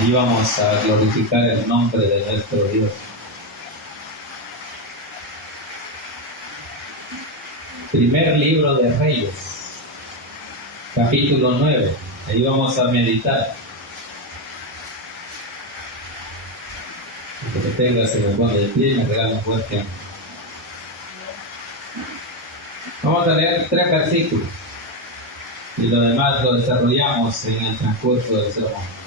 Y vamos a glorificar el nombre de nuestro Dios. Primer libro de Reyes, capítulo 9. Ahí vamos a meditar. El que tenga se lo pone de pie y me regala un buen tiempo. Vamos a leer 3 versículos y lo demás lo desarrollamos en el transcurso del sermón.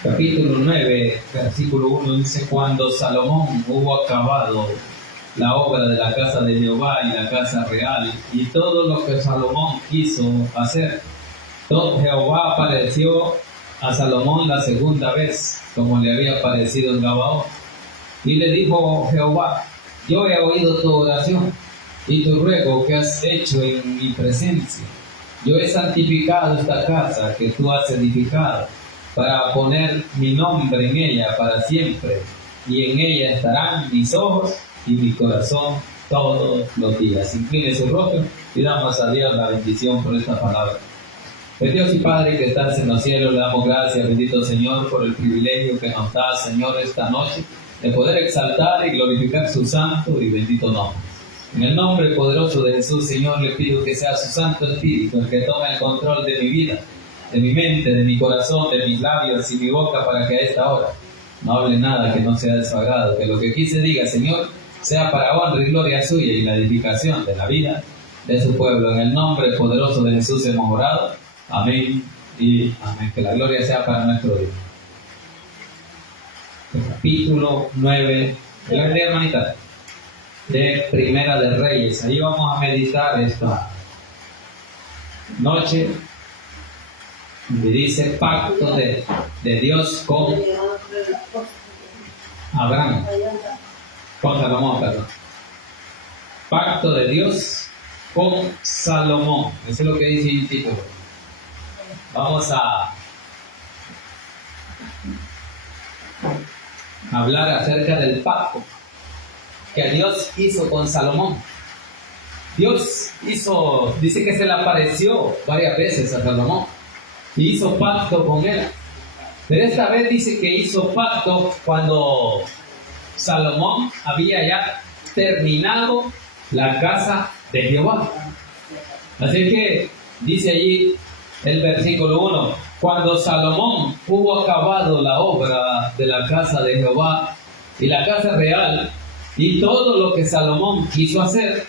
Capítulo 9, versículo 1 dice: cuando Salomón hubo acabado la obra de la casa de Jehová y la casa real y todo lo que Salomón quiso hacer, Jehová apareció a Salomón la segunda vez, como le había aparecido en Gabaón, y le dijo Jehová: yo he oído tu oración y tu ruego que has hecho en mi presencia. Yo he santificado esta casa que tú has edificado para poner mi nombre en ella para siempre, y en ella estarán mis ojos y mi corazón todos los días. Incline su rostro y damos a Dios la bendición por esta palabra. Pues Dios y Padre que estás en los cielos, le damos gracias, bendito Señor, por el privilegio que nos da, Señor, esta noche, de poder exaltar y glorificar su santo y bendito nombre. En el nombre poderoso de Jesús, Señor, le pido que sea su Santo Espíritu el que tome el control de mi vida, de mi mente, de mi corazón, de mis labios y mi boca, para que a esta hora no hable nada que no sea de su agrado, que lo que aquí se diga, Señor, sea para honra y gloria suya y la edificación de la vida de su pueblo. En el nombre poderoso de Jesús hemos orado. Amén y amén. Que la gloria sea para nuestro Dios. El capítulo 9, de la hermanita, de Primera de Reyes. Ahí vamos a meditar esta noche. Y dice: pacto de Dios con Abraham, con Salomón, perdón. Pacto de Dios con Salomón. Eso es lo que dice el título. Vamos a hablar acerca del pacto que Dios hizo con Salomón. Dios dice que se le apareció varias veces a Salomón y hizo pacto con él. Pero esta vez dice que hizo pacto cuando Salomón había ya terminado la casa de Jehová. Así que dice allí el versículo 1: cuando Salomón hubo acabado la obra de la casa de Jehová y la casa real y todo lo que Salomón quiso hacer,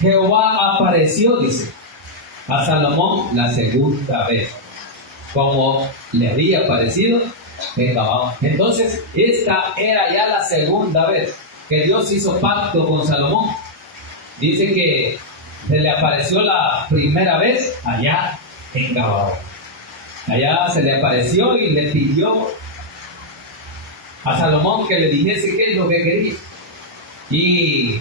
Jehová apareció, dice, a Salomón la segunda vez, como le había aparecido en Gabaón. Entonces, esta era ya la segunda vez que Dios hizo pacto con Salomón. Dice que se le apareció la primera vez allá en Gabaón. Allá se le apareció y le pidió a Salomón que le dijese qué es lo que quería. Y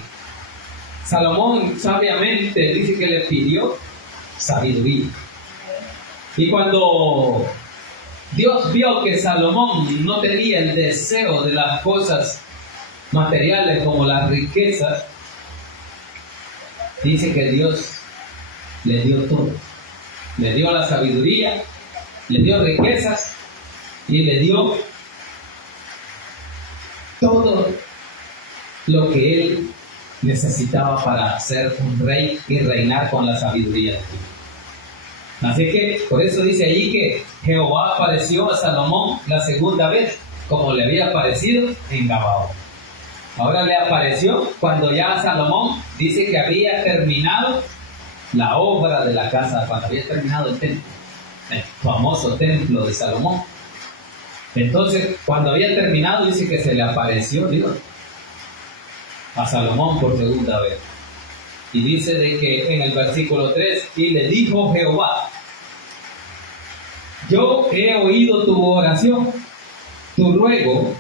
Salomón sabiamente dice que le pidió sabiduría. Y cuando Dios vio que Salomón no tenía el deseo de las cosas materiales como las riquezas, dice que Dios le dio todo. Le dio la sabiduría, le dio riquezas y le dio todo lo que él necesitaba para ser un rey y reinar con la sabiduría de Dios. Así que por eso dice allí que Jehová apareció a Salomón la segunda vez, como le había aparecido en Gabaón. Ahora le apareció cuando ya Salomón dice que había terminado la obra de la casa, cuando había terminado el templo, el famoso templo de Salomón. Entonces, cuando había terminado, dice que se le apareció Dios a Salomón por segunda vez. Y dice de que en el versículo 3, y le dijo Jehová: yo he oído tu oración, tu ruego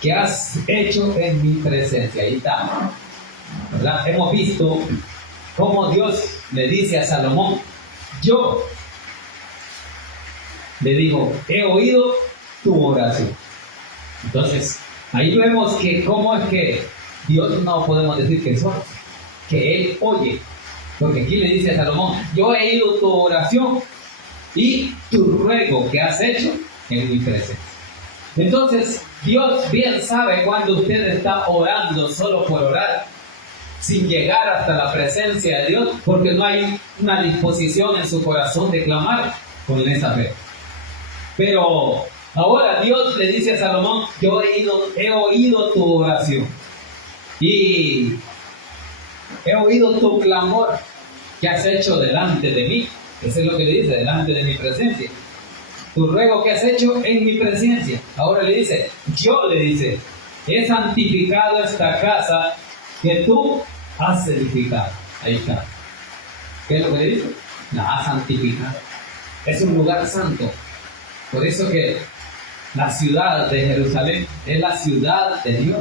que has hecho en mi presencia. Ahí está, ¿verdad? Hemos visto cómo Dios le dice a Salomón: yo, le dijo, he oído tu oración. Entonces, ahí vemos que cómo es que Dios no podemos decir que solo, que Él oye. Porque aquí le dice a Salomón: yo he oído tu oración y tu ruego que has hecho en mi presencia. Entonces, Dios bien sabe cuando usted está orando solo por orar, sin llegar hasta la presencia de Dios, porque no hay una disposición en su corazón de clamar con esa fe. Pero ahora Dios le dice a Salomón: yo he oído tu oración y he oído tu clamor que has hecho delante de mí. Eso es lo que le dice, delante de mi presencia. Tu ruego que has hecho en mi presencia. Ahora le dice, yo le dice, he santificado esta casa que tú has edificado. Ahí está. ¿Qué es lo que le dice? La has santificado. Es un lugar santo. Por eso que la ciudad de Jerusalén es la ciudad de Dios.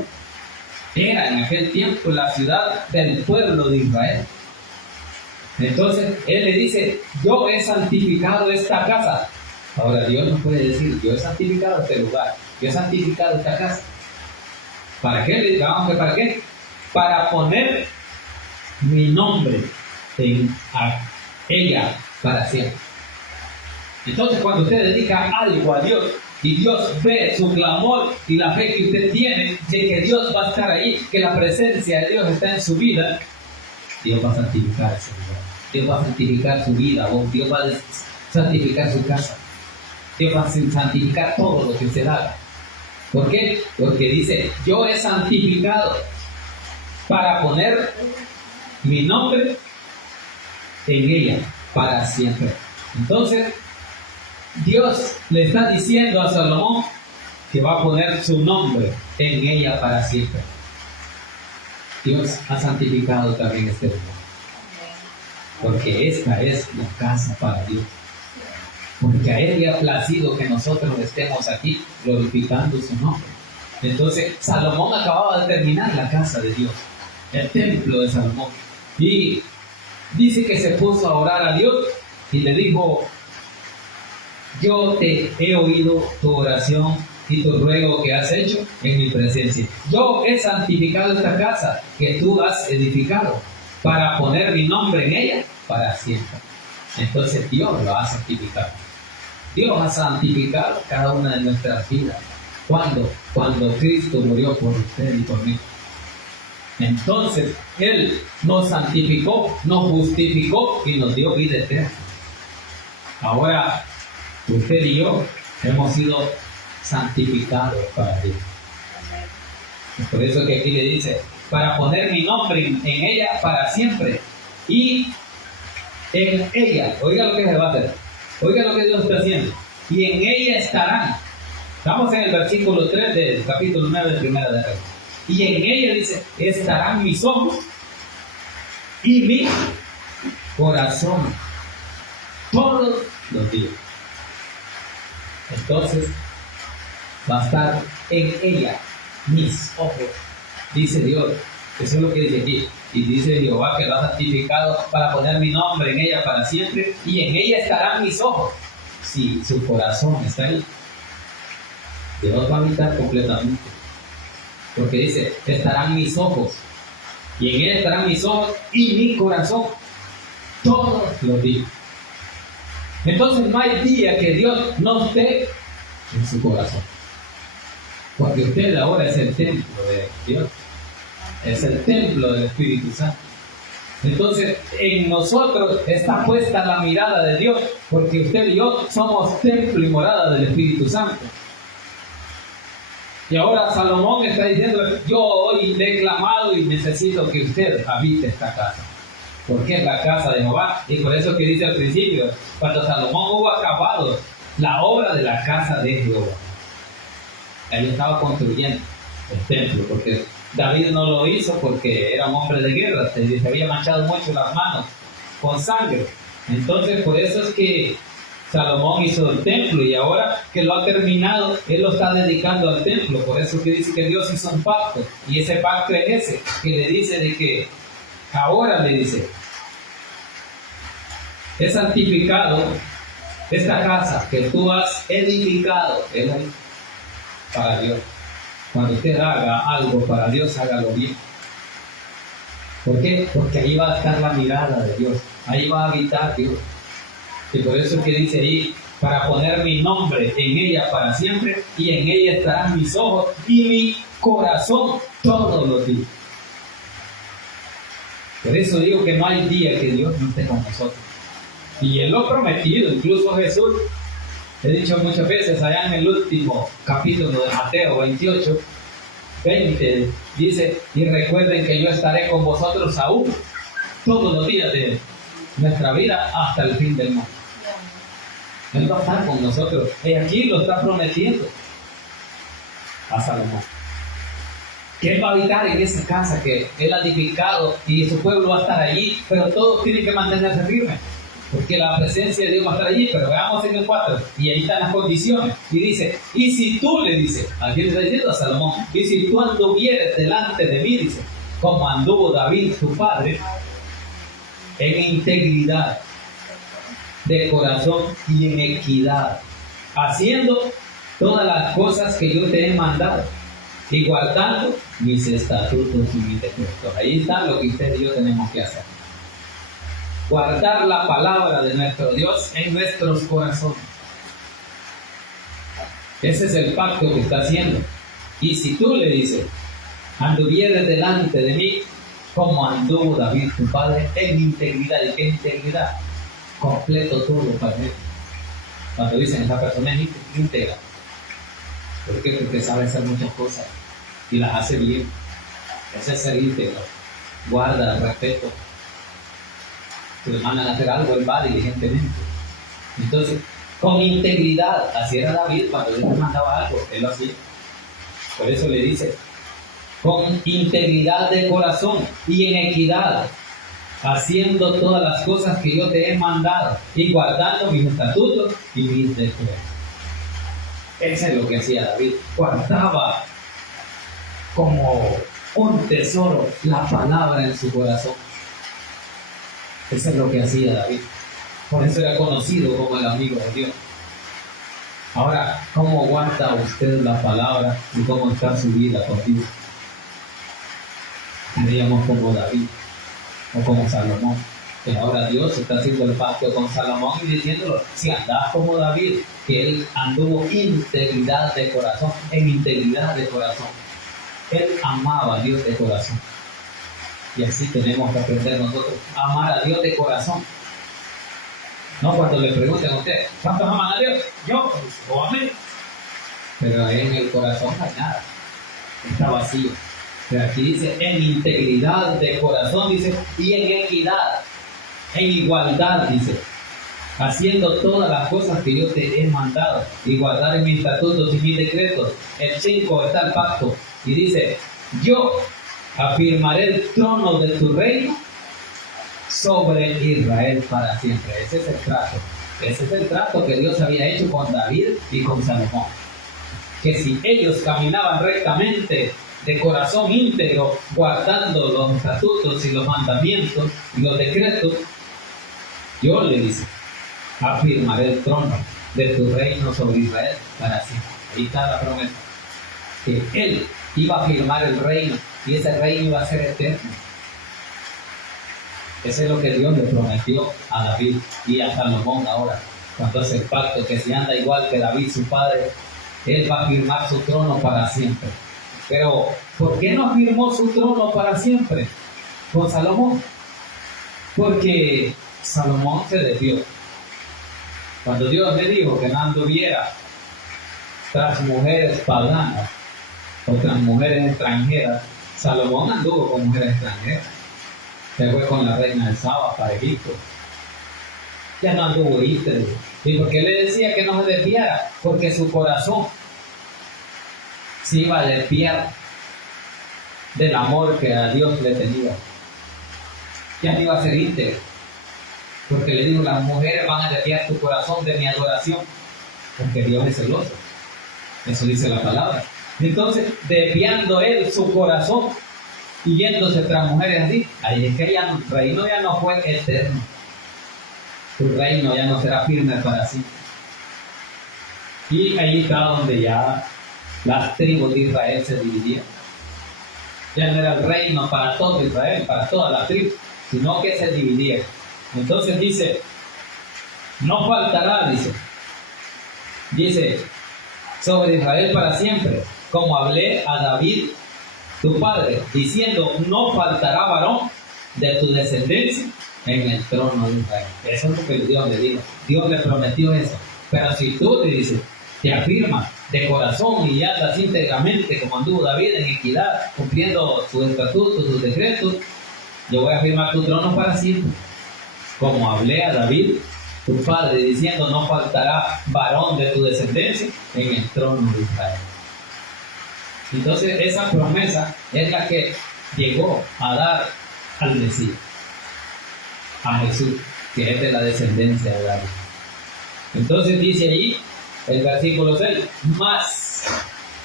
Era en aquel tiempo la ciudad del pueblo de Israel. Entonces, él le dice, yo he santificado esta casa. Ahora, Dios nos puede decir, yo he santificado este lugar, yo he santificado esta casa. ¿Para qué? Le digamos que ¿para qué? Para poner mi nombre en ella para siempre. Entonces, cuando usted dedica algo a Dios y Dios ve su clamor y la fe que usted tiene de que Dios va a estar ahí, que la presencia de Dios está en su vida, Dios va a santificar ese lugar. Dios va a santificar su vida, Dios va a santificar su casa. Dios va a santificar todo lo que usted haga. ¿Por qué? Porque dice, yo he santificado para poner mi nombre en ella para siempre. Entonces, Dios le está diciendo a Salomón que va a poner su nombre en ella para siempre. Dios ha santificado también este lugar, porque esta es la casa para Dios. Porque a Él le ha placido que nosotros estemos aquí glorificando su nombre. Entonces, Salomón acababa de terminar la casa de Dios, el templo de Salomón. Y dice que se puso a orar a Dios y le dijo, yo te he oído tu oración y tu ruego que has hecho en mi presencia. Yo he santificado esta casa que tú has edificado para poner mi nombre en ella para siempre. Entonces Dios lo ha santificado. Dios ha santificado cada una de nuestras vidas. Cuando Cristo murió por usted y por mí. Entonces Él nos santificó, nos justificó y nos dio vida eterna. Ahora usted y yo hemos sido santificados para Dios. Por eso que aquí le dice, para poner mi nombre en ella para siempre. Y en ella, oiga lo que se va a hacer. Oiga lo que Dios está haciendo. Y en ella estarán. Estamos en el versículo 3 del capítulo 9 de Primera de Reyes. Y en ella dice, estarán mis ojos y mi corazón todos los días. Entonces, va a estar en ella mis ojos, dice Dios. Eso es lo que dice aquí. Y dice Jehová que lo ha santificado para poner mi nombre en ella para siempre, y en ella estarán mis ojos. Si su corazón está ahí, Dios va a habitar completamente. Porque dice, estarán mis ojos, y en ella estarán mis ojos y mi corazón todos los días. Entonces no hay día que Dios no esté en su corazón. Porque usted ahora es el templo de Dios. Es el templo del Espíritu Santo. Entonces, en nosotros está puesta la mirada de Dios, porque usted y yo somos templo y morada del Espíritu Santo. Y ahora Salomón está diciendo, yo hoy le he clamado y necesito que usted habite esta casa. Porque es la casa de Jehová. Y por eso que dice al principio, cuando Salomón hubo acabado la obra de la casa de Jehová, él estaba construyendo el templo, porque David no lo hizo porque era un hombre de guerra, se había manchado mucho las manos con sangre. Entonces por eso es que Salomón hizo el templo, y ahora que lo ha terminado, él lo está dedicando al templo. Por eso que dice que Dios hizo un pacto, y ese pacto es ese, que le dice de que ahora le dice, he santificado esta casa que tú has edificado para Dios. Cuando usted haga algo para Dios, hágalo bien. ¿Por qué? Porque ahí va a estar la mirada de Dios. Ahí va a habitar Dios. Y por eso es que dice ahí, para poner mi nombre en ella para siempre, y en ella estarán mis ojos y mi corazón todos los días. Por eso digo que no hay día que Dios no esté con nosotros. Y Él lo ha prometido, incluso Jesús. He dicho muchas veces allá en el último capítulo de Mateo 28, 20, dice, y recuerden que yo estaré con vosotros aún todos los días de nuestra vida hasta el fin del mundo. Él va a estar con nosotros. Y aquí lo está prometiendo a Salomón. Que Él va a habitar en esa casa que Él ha edificado y su pueblo va a estar allí, pero todos tienen que mantenerse firmes. Porque la presencia de Dios va a estar allí, pero veamos en el 4, y ahí están las condiciones. Y dice, y si tú le dices, aquí le está diciendo a Salomón, y si tú anduvieres delante de mí, dice, como anduvo David tu padre, en integridad de corazón y en equidad, haciendo todas las cosas que yo te he mandado y guardando mis estatutos y mis decretos. Ahí está lo que usted y yo tenemos que hacer. Guardar la palabra de nuestro Dios en nuestros corazones. Ese es el pacto que está haciendo. Y si tú le dices, anduvieres delante de mí como anduvo David tu padre en integridad. ¿Y qué integridad? Completo todo para él. Cuando dicen esa persona es íntegra. ¿Por qué? Porque sabe hacer muchas cosas y las hace bien. Ese es ser íntegro. Guarda el respeto. Si le mandan a hacer algo, él va diligentemente. Entonces, con integridad, así era David cuando Dios le mandaba algo, él lo hacía. Por eso le dice, con integridad de corazón y en equidad, haciendo todas las cosas que yo te he mandado y guardando mis estatutos y mis decretos. Eso es lo que hacía David. Guardaba como un tesoro la palabra en su corazón. Eso es lo que hacía David. Por eso era conocido como el amigo de Dios. Ahora, ¿cómo guarda usted la palabra y cómo está su vida con Dios? Seríamos como David o como Salomón. Que ahora Dios está haciendo el pacto con Salomón y diciéndolo, si andás como David, que él anduvo integridad de corazón, en integridad de corazón. Él amaba a Dios de corazón. Y así tenemos que aprender nosotros a amar a Dios de corazón. No cuando le pregunten a usted, ¿cuántos aman a Dios? Yo, o a mí. Pero en el corazón no hay nada. Está vacío. Pero aquí dice, en integridad de corazón, dice, y en equidad, en igualdad, dice, haciendo todas las cosas que yo te he mandado, y guardar en mis estatutos y mis decretos. El 5 está el pacto, y dice, yo afirmaré el trono de tu reino sobre Israel para siempre. Ese es el trato. Ese es el trato que Dios había hecho con David y con Salomón. Que si ellos caminaban rectamente, de corazón íntegro, guardando los estatutos y los mandamientos y los decretos, yo le dice, afirmaré el trono de tu reino sobre Israel para siempre. Ahí está la promesa. Que Él iba a firmar el reino y ese reino iba a ser eterno. Eso es lo que Dios le prometió a David y a Salomón ahora, cuando hace el pacto, que si anda igual que David, su padre, Él va a firmar su trono para siempre. Pero, ¿por qué no firmó su trono para siempre con Salomón? Porque Salomón se desvió. Cuando Dios le dijo que no anduviera tras mujeres paganas o tras mujeres extranjeras, Salomón anduvo con mujeres extranjeras. Se fue con la reina de Saba para Egipto. Ya no anduvo íntegro. ¿Y por qué le decía que no se desviara? Porque su corazón se iba a desviar del amor que a Dios le tenía. Ya no iba a ser íntegro. Porque le digo, las mujeres van a desviar tu corazón de mi adoración. Porque Dios es celoso. Eso dice la palabra. Entonces, desviando él su corazón y yéndose tras mujeres así, ahí es que ya el reino ya no fue eterno. Tu reino ya no será firme para sí. Y ahí está donde ya las tribus de Israel se dividían. Ya no era el reino para todo Israel, para todas las tribus, sino que se dividían. Entonces dice, no faltará, dice, sobre Israel para siempre, como hablé a David, tu padre, diciendo, no faltará varón de tu descendencia en el trono de Israel. Eso es lo que Dios le dijo. Dios le prometió eso. Pero si tú te afirmas de corazón y andas íntegramente como anduvo David en equidad, cumpliendo sus estatutos, sus decretos, yo voy a afirmar tu trono para siempre. Como hablé a David, tu padre, diciendo, no faltará varón de tu descendencia en el trono de Israel. Entonces esa promesa es la que llegó a dar al Mesías, a Jesús, que es de la descendencia de David. Entonces dice ahí el versículo 6, más,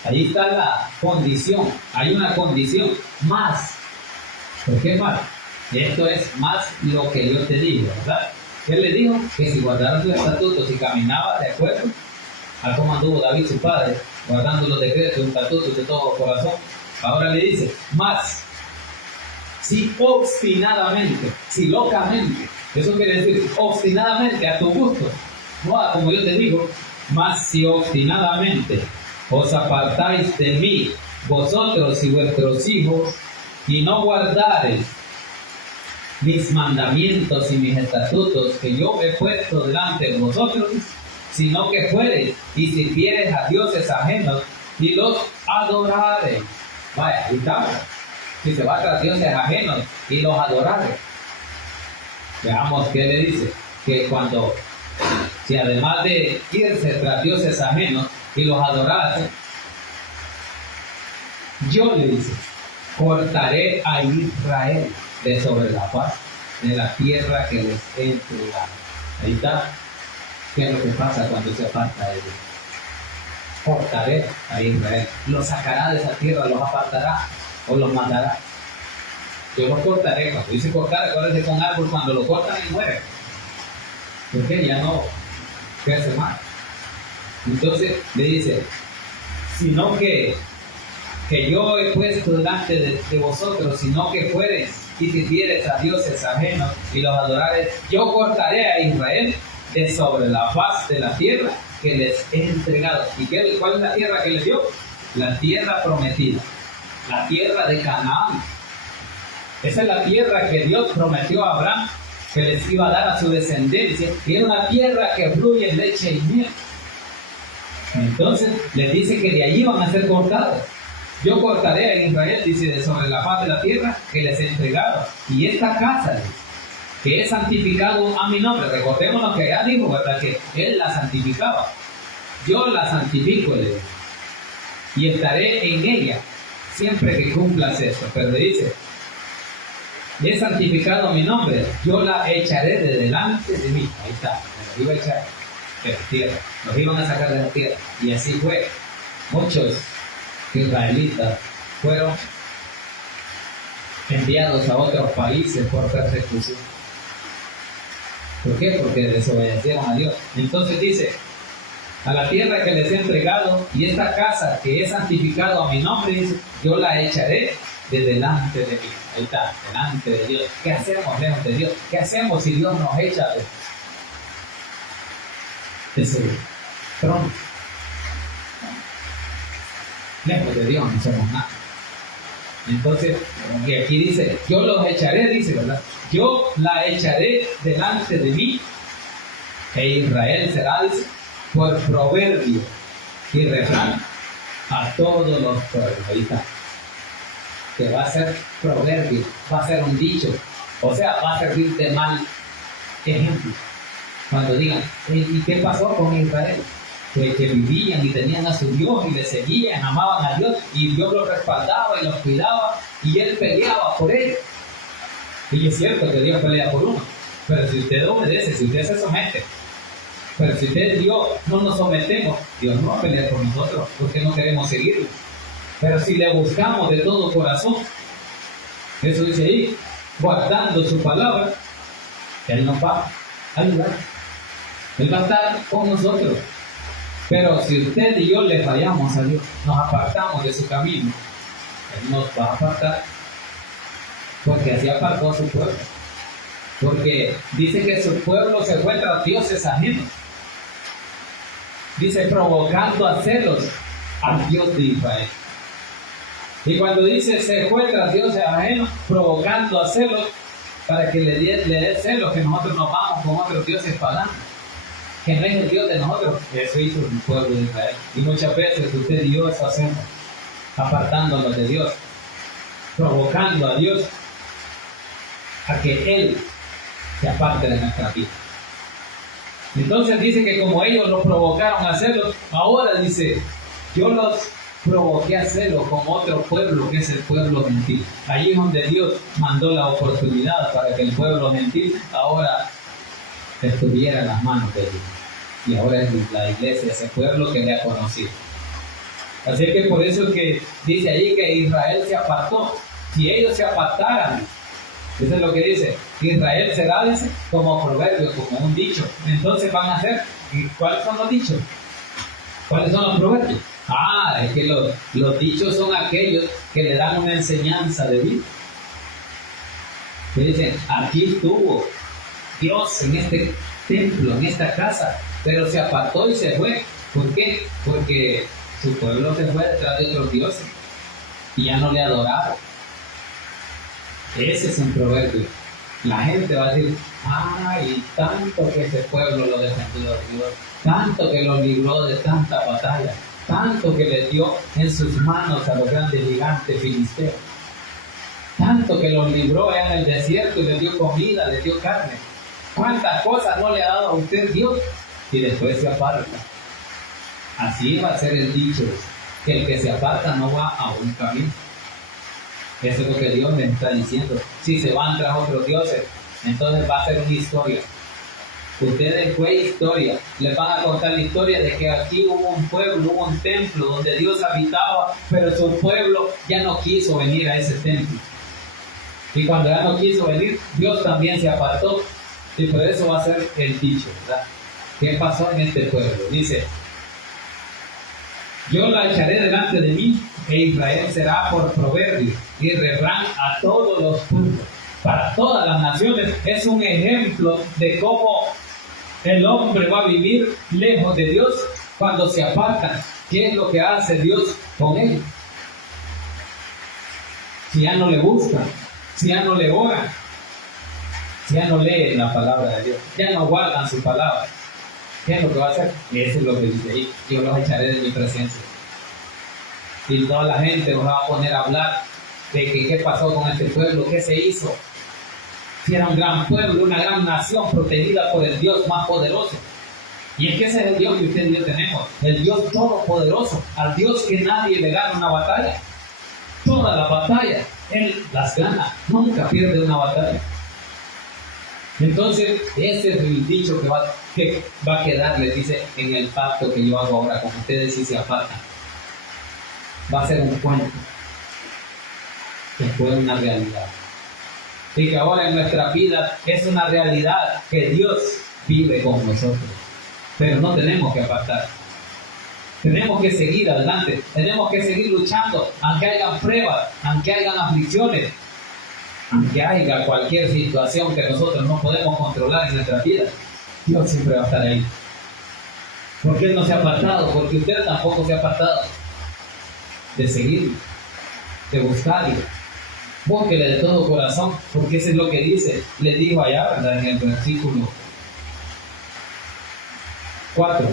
ahí está la condición, hay una condición, más. ¿Por qué más? Esto es más lo que yo te digo, ¿verdad? Él le dijo que si guardara sus estatutos y caminaba de acuerdo a cómo anduvo David su padre, guardando los decretos y estatutos de todo corazón, ahora le dice, más, si obstinadamente, si locamente, eso quiere decir obstinadamente a tu gusto, no a como yo te digo, más si obstinadamente os apartáis de mí, vosotros y vuestros hijos, y no guardareis mis mandamientos y mis estatutos que yo he puesto delante de vosotros, sino que fuereis y sirviereis a dioses ajenos y los adorareis. Vaya, ahí estamos. Si se va tras dioses ajenos y los adorareis. Veamos qué le dice. Que si además de irse tras dioses ajenos y los adorase, yo le dice, cortaré a Israel de sobre la faz de la tierra que les he entregado. Ahí está. ¿Qué es lo que pasa cuando se aparta de Dios? Cortaré a Israel. Los sacará de esa tierra, los apartará o los matará. Yo los cortaré. Cuando dice cortar, acuérdense con árbol, cuando lo cortan y muere. Porque ya no crece más. Entonces le dice, sino que yo he puesto delante de vosotros, sino que fuereis y sirviereis a dioses ajenos y los adorareis, yo cortaré a Israel de sobre la faz de la tierra que les he entregado. ¿Y cuál es la tierra que les dio? La tierra prometida, la tierra de Canaán. Esa es la tierra que Dios prometió a Abraham que les iba a dar a su descendencia, y era una tierra que fluye en leche y miel. Entonces les dice que de allí van a ser cortados. Yo cortaré a Israel, dice, de sobre la faz de la tierra que les he entregado. Y esta casa, que es santificado a mi nombre, recordemos lo que ya dijo, ¿verdad? Que Él la santificaba. Yo la santifico, le digo, y estaré en ella siempre que cumplas esto. Pero le dice, y he santificado mi nombre, yo la echaré de delante de mí. Ahí está, me lo iba a echar de la tierra, los iban a sacar de la tierra. Y así fue. Muchos israelitas fueron enviados a otros países por persecución. ¿Por qué? Porque desobedecieron a Dios. Entonces dice, a la tierra que les he entregado y esta casa que he santificado a mi nombre, dice, yo la echaré de delante de mí. Ahí está, delante de Dios. ¿Qué hacemos lejos de Dios? ¿Qué hacemos si Dios nos echa de su trono? Lejos de Dios no somos nada. Entonces, y aquí dice, yo los echaré, dice, ¿verdad? Yo la echaré delante de mí, e Israel será, dice, por proverbio y refrán a todos los pueblos. Ahí está. Que va a ser proverbio, va a ser un dicho, o sea, va a servir de mal ejemplo. Cuando digan, ¿y qué pasó con Israel? Que vivían y tenían a su Dios y le seguían, amaban a Dios, y Dios los respaldaba y los cuidaba, y Él peleaba por ellos. Y es cierto que Dios pelea por uno, pero si usted obedece, si usted se somete, pero si usted y yo no nos sometemos, Dios no va a pelear por nosotros, porque no queremos seguirlo. Pero si le buscamos de todo corazón, eso dice ahí, guardando su palabra, Él nos va a ayudar. Él va a estar con nosotros. Pero si usted y yo le fallamos a Dios, nos apartamos de su camino, Él nos va a apartar, porque así apartó a su pueblo. Porque dice que su pueblo se fue tras dioses ajenos. Dice provocando a celos al Dios de Israel. Y cuando dice se fue tras dioses ajenos, provocando a celos, para que le dé celos que nosotros nos vamos con otros dioses paganos, que no es el Dios de nosotros. Eso hizo el pueblo de Israel. Y muchas veces usted y yo eso hacemos, apartándonos de Dios, provocando a Dios a que Él se aparte de nuestra vida. Entonces dice que como ellos lo provocaron a hacerlo, ahora dice, yo los provoqué a hacerlo con otro pueblo que es el pueblo gentil. Allí es donde Dios mandó la oportunidad para que el pueblo gentil ahora estuviera en las manos de Dios. Y ahora es la iglesia, ese pueblo que le ha conocido. Así que por eso es que dice allí que Israel se apartó. Si ellos se apartaran, eso es lo que dice, Israel será, dice, como proverbio, como un dicho. Entonces van a ser, ¿cuáles son los dichos? ¿Cuáles son los proverbios? Es que los dichos son aquellos que le dan una enseñanza de vida. Que dicen, aquí estuvo Dios en este templo, en esta casa, pero se apartó y se fue. ¿Por qué? Porque su pueblo se fue detrás de otros dioses y ya no le adoraron. Ese es un proverbio. La gente va a decir, y tanto que ese pueblo lo defendió de Dios, tanto que lo libró de tanta batalla, tanto que le dio en sus manos a los grandes gigantes filisteos, tanto que los libró allá en el desierto y le dio comida, le dio carne. ¿Cuántas cosas no le ha dado a usted Dios? Y después se aparta. Así va a ser el dicho, que el que se aparta no va a un camino. Eso es lo que Dios le está diciendo. Si se van tras otros dioses, entonces va a ser una historia. Ustedes fue historia. Les van a contar la historia de que aquí hubo un pueblo, hubo un templo donde Dios habitaba, pero su pueblo ya no quiso venir a ese templo. Y cuando ya no quiso venir, Dios también se apartó. Y por eso va a ser el dicho, ¿verdad? ¿Qué pasó en este pueblo? Dice, yo la echaré delante de mí, e Israel será por proverbio y refrán a todos los pueblos. Para todas las naciones es un ejemplo de cómo el hombre va a vivir lejos de Dios cuando se apartan. ¿Qué es lo que hace Dios con él? Si ya no le buscan, si ya no le oran, si ya no leen la palabra de Dios, ya no guardan su palabra, ¿qué es lo que va a hacer? Eso es lo que dice ahí. Yo los echaré de mi presencia. Y toda la gente nos va a poner a hablar de que qué pasó con este pueblo, qué se hizo. Si era un gran pueblo, una gran nación protegida por el Dios más poderoso. Y es que ese es el Dios que usted y yo tenemos, el Dios todopoderoso, al Dios que nadie le gana una batalla. Todas las batallas, Él las gana, nunca pierde una batalla. Entonces, ese es el dicho que va a quedar, les dice, en el pacto que yo hago ahora con ustedes si se apartan. Va a ser un cuento, que fue una realidad. Y que ahora en nuestra vida es una realidad que Dios vive con nosotros. Pero no tenemos que apartar. Tenemos que seguir adelante. Tenemos que seguir luchando, aunque hayan pruebas, aunque hayan aflicciones, aunque haya cualquier situación que nosotros no podemos controlar en nuestra vida. Dios siempre va a estar ahí. Porque Él no se ha apartado, porque usted tampoco se ha apartado de seguir, de buscarle. Búsquele de todo corazón, porque eso es lo que dice, le dijo allá, ¿verdad? En el versículo 4,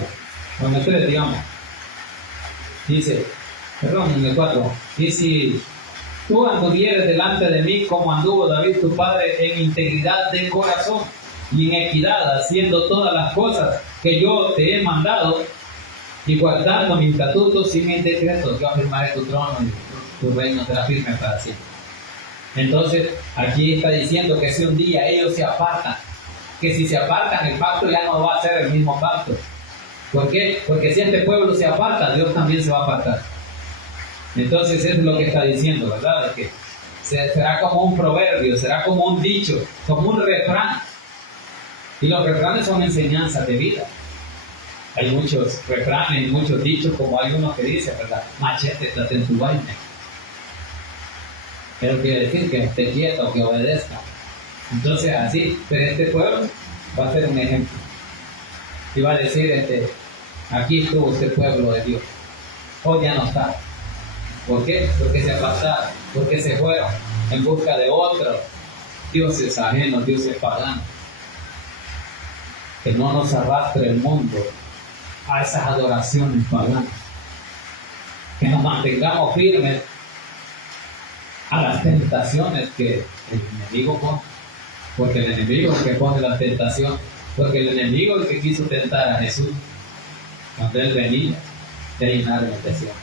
con el 3, digamos. Dice, en el 4, y si tú anduvieres delante de mí como anduvo David tu padre en integridad de corazón y en equidad, haciendo todas las cosas que yo te he mandado y guardando mis estatutos y mis decretos, yo afirmaré tu trono y tu reino será firme para siempre. Entonces, aquí está diciendo que si un día ellos se apartan, que si se apartan, el pacto ya no va a ser el mismo pacto. ¿Por qué? Porque si este pueblo se aparta, Dios también se va a apartar. Entonces, es lo que está diciendo, ¿verdad? Que será como un proverbio, será como un dicho, como un refrán. Y los refranes son enseñanzas de vida. Hay muchos refranes, muchos dichos, como hay uno que dice, ¿verdad? Machete, trate en tu vaina. Pero quiere decir que esté quieto, que obedezca. Entonces así, pero este pueblo va a ser un ejemplo. Y va a decir, aquí estuvo este pueblo de Dios. Hoy ya no está. ¿Por qué? Porque se apartaron, porque se fueron en busca de otros dioses ajenos, dioses paganos. Que no nos arrastre el mundo a esas adoraciones paganas. Que nos mantengamos firmes a las tentaciones que el enemigo pone. Porque el enemigo es el que pone la tentación. Porque el enemigo es el que quiso tentar a Jesús cuando él venía de llenar el desierto.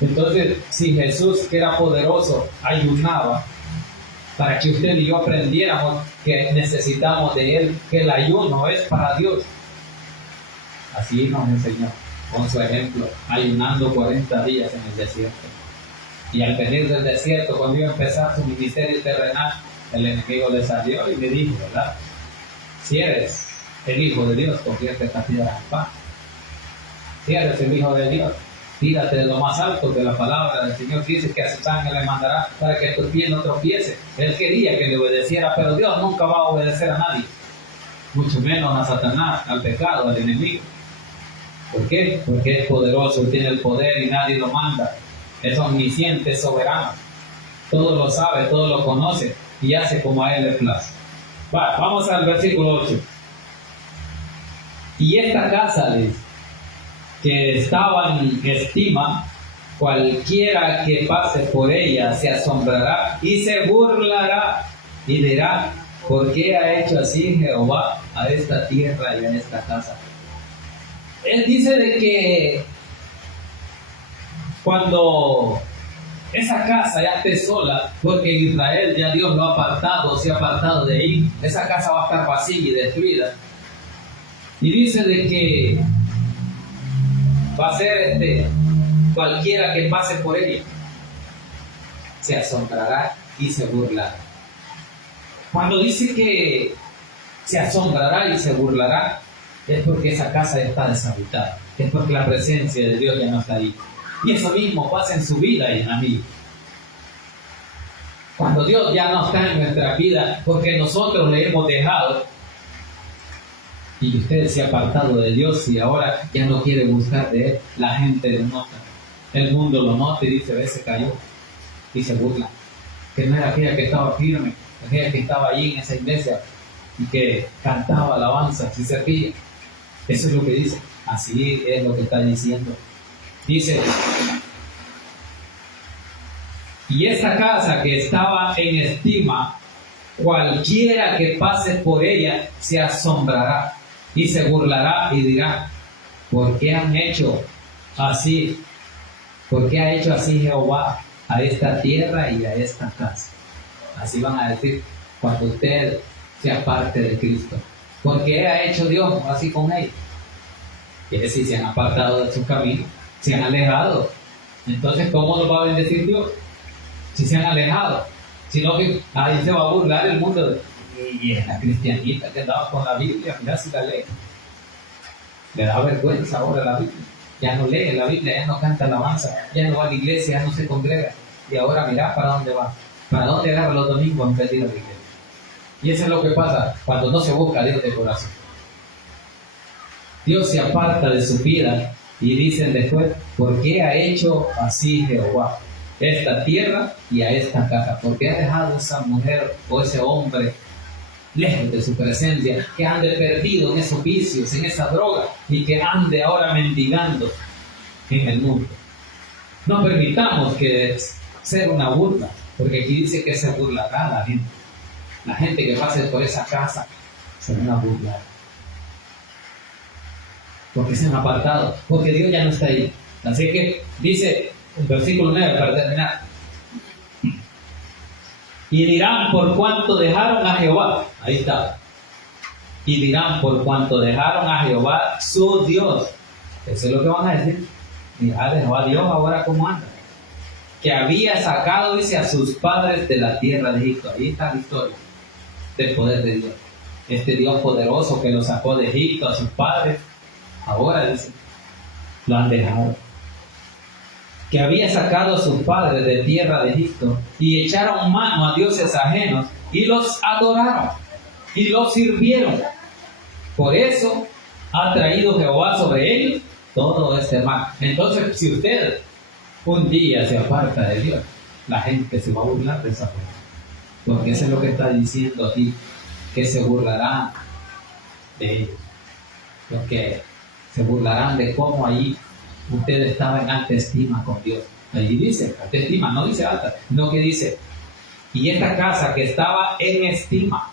Entonces, si Jesús, que era poderoso, ayunaba, para que usted y yo aprendiéramos que necesitamos de Él, que el ayuno es para Dios. Así nos enseñó, con su ejemplo, ayunando 40 días en el desierto. Y al venir del desierto, cuando iba a empezar su ministerio terrenal, el enemigo le salió y le dijo, ¿verdad? Si eres el Hijo de Dios, convierte esta piedra en pan. Si eres el Hijo de Dios, tírate de lo más alto, de la palabra del Señor dice que a sus ángeles le mandará para que tu pie no tropiece. Él quería que le obedeciera, pero Dios nunca va a obedecer a nadie, mucho menos a Satanás, al pecado, al enemigo. ¿Por qué? Porque es poderoso, tiene el poder y nadie lo manda. Es omnisciente, es soberano. Todo lo sabe, todo lo conoce y hace como a él le place. Vamos al versículo 8. Y esta casa, que estaba en estima, cualquiera que pase por ella se asombrará y se burlará y dirá, ¿por qué ha hecho así Jehová a esta tierra y a esta casa? Él dice de que cuando esa casa ya esté sola, porque Israel ya Dios lo ha apartado, se ha apartado de ahí, esa casa va a estar vacía y destruida. Y dice de que va a ser cualquiera que pase por ella se asombrará y se burlará. Cuando dice que se asombrará y se burlará, es porque esa casa ya está deshabitada, es porque la presencia de Dios ya no está ahí. Y eso mismo pasa en su vida y en la mía. Cuando Dios ya no está en nuestra vida, porque nosotros le hemos dejado, y usted se ha apartado de Dios y ahora ya no quiere buscar de Él, la gente lo nota, el mundo lo nota y dice, ve, se cayó, y se burla, que no era aquella que estaba firme, aquella que estaba allí en esa iglesia y que cantaba alabanzas y servía. Eso es lo que dice, así es lo que está diciendo. Dice, y esta casa que estaba en estima, cualquiera que pase por ella se asombrará y se burlará y dirá, ¿por qué han hecho así? ¿Por qué ha hecho así Jehová a esta tierra y a esta casa? Así van a decir cuando usted se aparte de Cristo. ¿Por qué ha hecho Dios así con ellos? Quiere decir, se han apartado de su camino, se han alejado. Entonces, ¿cómo nos va a bendecir Dios? Si se han alejado. Sino que ahí se va a burlar el mundo. Y es la cristianita que andaba con la Biblia, mira si la lee. Le da vergüenza ahora la Biblia. Ya no lee la Biblia, ya no canta alabanza, ya no va a la iglesia, ya no se congrega. Y ahora mira para dónde va. Para dónde agarra los domingos en vez de ir a la iglesia. Y eso es lo que pasa cuando no se busca a Dios de corazón. Dios se aparta de su vida y dicen después, ¿por qué ha hecho así Jehová esta tierra y a esta casa? ¿Por qué ha dejado esa mujer o ese hombre lejos de su presencia, que ande perdido en esos vicios, en esa droga y que ande ahora mendigando en el mundo? No permitamos que sea una burla, porque aquí dice que se burlará la gente. La gente que pase por esa casa se van a burlar. Porque se han apartado, porque Dios ya no está ahí. Así que dice el versículo 9 para terminar. Y dirán por cuanto dejaron a Jehová. Ahí está. Y dirán por cuanto dejaron a Jehová su Dios. Eso es lo que van a decir. Mira, dejó a Dios, ahora cómo anda. Que había sacado, dice, a sus padres de la tierra de Egipto. Ahí está la historia del poder de Dios. Este Dios poderoso que lo sacó de Egipto a sus padres, ahora dice, lo han dejado. que había sacado a sus padres de tierra de Egipto, y echaron mano a dioses ajenos, y los adoraron, y los sirvieron. Por eso ha traído Jehová sobre ellos todo este mal. Entonces, si usted un día se aparta de Dios, la gente se va a burlar de esa forma. Porque eso es lo que está diciendo aquí, que se burlarán de ellos. Los que se burlarán de cómo ahí usted estaba en alta estima con Dios. Ahí dice alta estima, no dice alta, no que dice, y esta casa que estaba en estima,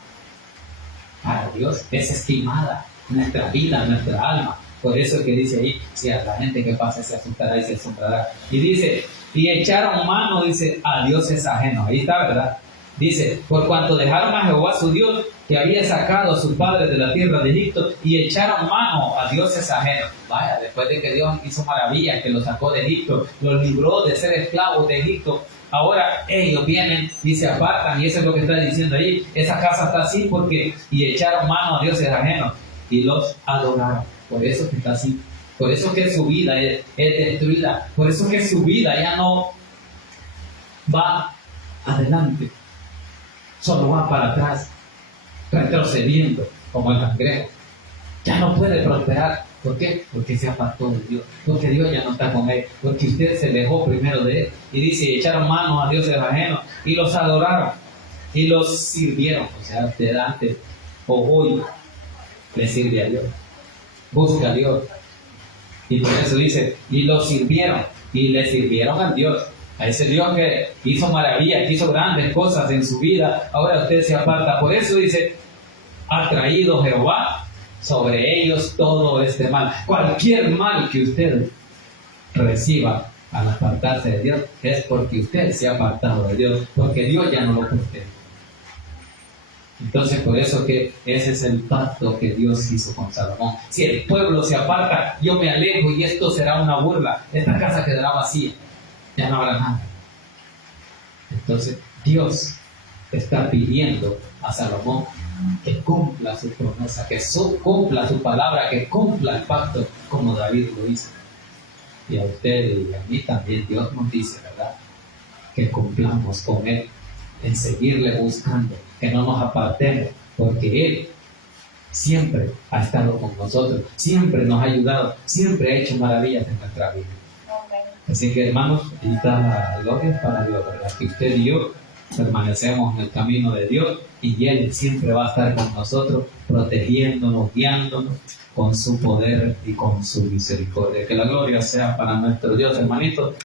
para Dios es estimada, nuestra vida, nuestra alma. Por eso es que dice ahí, si a la gente que pase se asustará y se asombrará. Y dice, y echaron mano, dice, a dioses ajenos. Ahí está, ¿verdad? Dice, por cuanto dejaron a Jehová su Dios, que había sacado a sus padres de la tierra de Egipto, y echaron mano a dioses ajenos. Vaya, después de que Dios hizo maravillas, que los sacó de Egipto, los libró de ser esclavos de Egipto, ahora ellos vienen y se apartan, y eso es lo que está diciendo ahí. Esa casa está así porque, y echaron mano a dioses ajenos, y los adoraron. Por eso que está así. Por eso que su vida es destruida. Por eso que su vida ya no va adelante. Solo va para atrás, retrocediendo como el cangrejo. Ya no puede prosperar. ¿Por qué? Porque se apartó de Dios. Porque Dios ya no está con él. Porque usted se alejó primero de él. Y dice, echaron mano a dioses ajenos y los adoraron y los sirvieron. O sea, usted antes o hoy le sirve a Dios. Busca a Dios. Y por eso dice, y los sirvieron, y le sirvieron a Dios. A ese Dios que hizo maravillas, que hizo grandes cosas en su vida. Ahora usted se aparta. Por eso dice, ha traído Jehová sobre ellos todo este mal. Cualquier mal que usted reciba al apartarse de Dios, es porque usted se ha apartado de Dios, porque Dios ya no lo protege. Entonces, por eso que ese es el pacto que Dios hizo con Salomón. Si el pueblo se aparta, yo me alejo y esto será una burla. Esta casa quedará vacía. Ya no habrá nada. Entonces, Dios está pidiendo a Salomón que cumpla su promesa, que cumpla su palabra, que cumpla el pacto como David lo hizo. Y a usted y a mí también Dios nos dice, ¿verdad?, que cumplamos con Él, en seguirle buscando, que no nos apartemos, porque Él siempre ha estado con nosotros, siempre nos ha ayudado, siempre ha hecho maravillas en nuestra vida. Así que, hermanos, ahí está la gloria para Dios, ¿verdad? Que usted y yo permanecemos en el camino de Dios y Él siempre va a estar con nosotros, protegiéndonos, guiándonos con su poder y con su misericordia. Que la gloria sea para nuestro Dios, hermanitos.